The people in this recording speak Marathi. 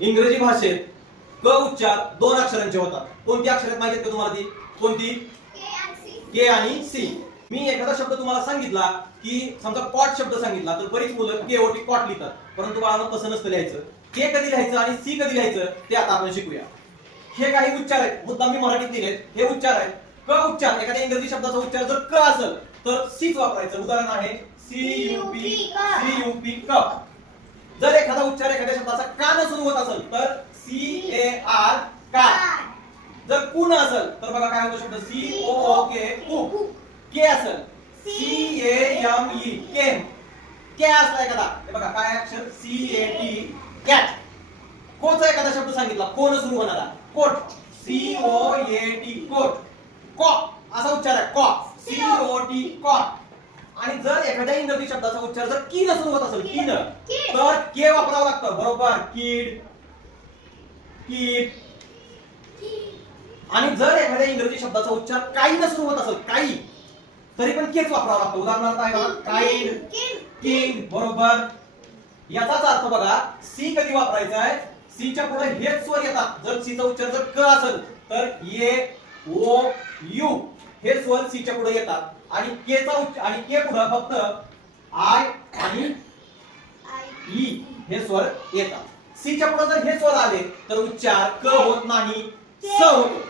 इंग्रजी भाषेत क उच्चार दोन अक्षरांचे होतात. कोणती अक्षरे माहिती आहेत का तुम्हाला ती? कोणती? के आणि सी. मी एखादा शब्द तुम्हाला सांगितला की समजा कॉट शब्द सांगितला तर बरीच मुलं के ओ टी कॉट लिहितात, परंतु बाळांनो तसं नसतं लिहायचं. के कधी लिहायचं आणि सी कधी लिहायचं ते आता आपण शिकूया. हे काही उच्चार आहेत, मुद्दाम मी मराठीत लिहिलेत. हे उच्चार आहेत. क उच्चार एखाद्या इंग्रजी शब्दाचा उच्चार जर क असेल तर सीच वापरायचं. उदाहरण आहे सी यू पी कप. जर एखादा उच्चार एखाद्या शब्दाचा का न सुरू होत असेल तर सी ए आर का. जर कु न असेल तर बघा काय होतो शब्द सी ओ ओ के कु. के असेल C A M E came. के असला एखादा हे बघा काय अक्षर सी ए टी कॅट. कोचा एखादा शब्द सांगितला को न सुरू होणारा coat C O A T coat. कॉ असा उच्चार आहे कॉ सी ओ टी कॉट. आणि जर एखाद्या इंग्रजी शब्दाचा उच्चार जर की न सुरू होत असेल की न तर के वापरावं लागतं. बरोबर किड कीप. आणि जर एखाद्या इंग्रजी शब्दाचा उच्चार काही न सुरू होत असेल काही तरी पण केच वापरावं लागतं. उदाहरणार्थ आहे बघा काइंड किंग. बरोबर. याचाच अर्थ बघा सी कधी वापरायचा आहे सी च्या पुढे हेच स्वर येतात. जर सी चा उच्चार जर क असेल तर ये ओ यू हे स्वर सी च्या पुढे येतात आणि के चा उच्चार आणि के पुढे फक्त आय आणि ई हे स्वर येतात. सी च्या पुढे जर हे स्वर आले तर उच्चार क होत नाही स होतो.